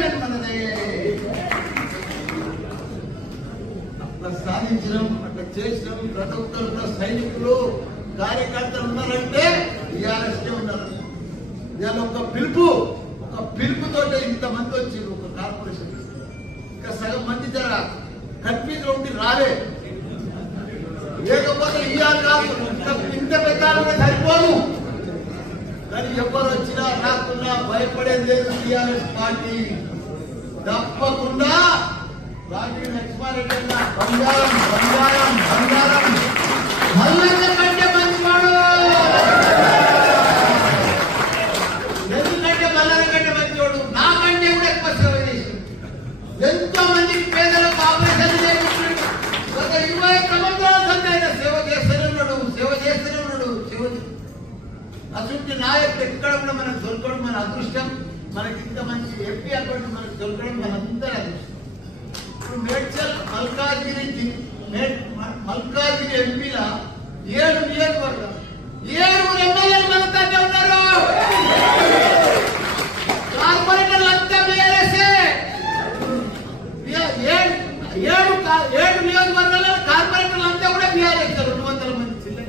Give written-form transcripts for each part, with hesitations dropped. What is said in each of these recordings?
Chairman మనదే. అట్లా సాధించడం, అట్లా చేసినాం. ప్రతి ఒక్కరు సైనికులు కార్యకర్తలు ఉన్నారంటే టీఆర్ఎస్కే ఉన్నారు. ఇవాళ ఒక పిలుపుతో ఇంతమంది వచ్చారు ఒక కార్పొరేషన్. ఇంకా సగం మంది జర కన్ఫ్యూజ్ ఉండి రాలే. లేకపోతే ఇవాళ కాదు ఇంత పెట్టాలంటే సరిపోను. కానీ ఎవరు వచ్చినా రాకున్నా భయపడేది లేదు. టీఆర్ఎస్ పార్టీ తప్పకుండా రాజీ లక్ష్మారెడ్డి అన్న బంగారం బంగారం బంగారం మల్లన్న కంటే మంచివాడు. ఎందుకంటే మల్లన్న కంటే మంచివాడు నాకంటే కూడా ఎక్కువ సేవ చేసి ఎంతో మందికి పేదలకు ఆపరేషన్ చేయించాడు. గత 21 సంవత్సరాల సంది ఆయన సేవ చేస్తూనే ఉన్నాడు. అటువంటి నాయకుడు ఎక్కడ కూడా మనకు దొరకడం మన అదృష్టం. మనకి ఇంత మంచి ఎంపీ అకౌంట్ మనకు దొరకడం మనందరి అదృష్టం. ఇప్పుడు మేడ్చల్ మల్కాజిగిరి ఎంపీల 7 నియోజకవర్గాలు 7 ఎమ్మెల్యేలు మనతోనే ఉన్నారు. కార్పొరేటర్లు అంతా బీఆర్ఎస్ఏ. 7 నియోజకవర్గాల్లో కార్పొరేటర్లు అంతా కూడా బీఆర్ఎస్. 200 మంది చిల్లర.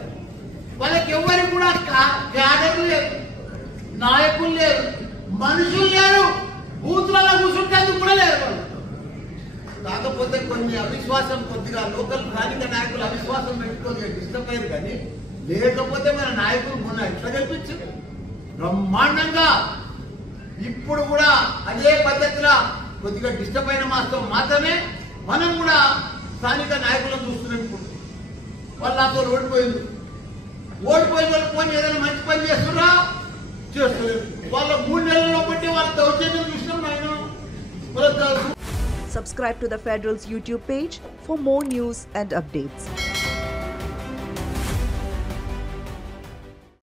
వాళ్ళకి ఎవరికి కూడా క్యాడర్లు లేరు, నాయకులు లేరు, మనుషులు లేరు, బూతులలో కూర్చుంటేందుకు కూడా లేరు వాళ్ళు. కాకపోతే కొన్ని అవిశ్వాసం కొద్దిగా లోకల్ స్థానిక నాయకులు అవిశ్వాసం పెట్టుకొని డిస్టర్బ్ అయ్యారు. కానీ లేకపోతే మన నాయకులు మొన్న ఎట్లా కల్పించారు బ్రహ్మాండంగా. ఇప్పుడు కూడా అదే పద్ధతిలో కొద్దిగా డిస్టర్బ్ అయిన మాత్రమే మనం కూడా స్థానిక నాయకులను చూస్తున్నాం. ఇప్పుడు వాళ్ళు నాతో ఓడిపోయిన వాళ్ళు పోయి ఏదైనా మంచి పని చేస్తున్నా చేస్తలేదు. వాళ్ళ 3 నెలల్లో బట్టి వాళ్ళ దౌర్జన్యం చూసినాం. ఆయన Subscribe to the Federal's YouTube page for more news and updates.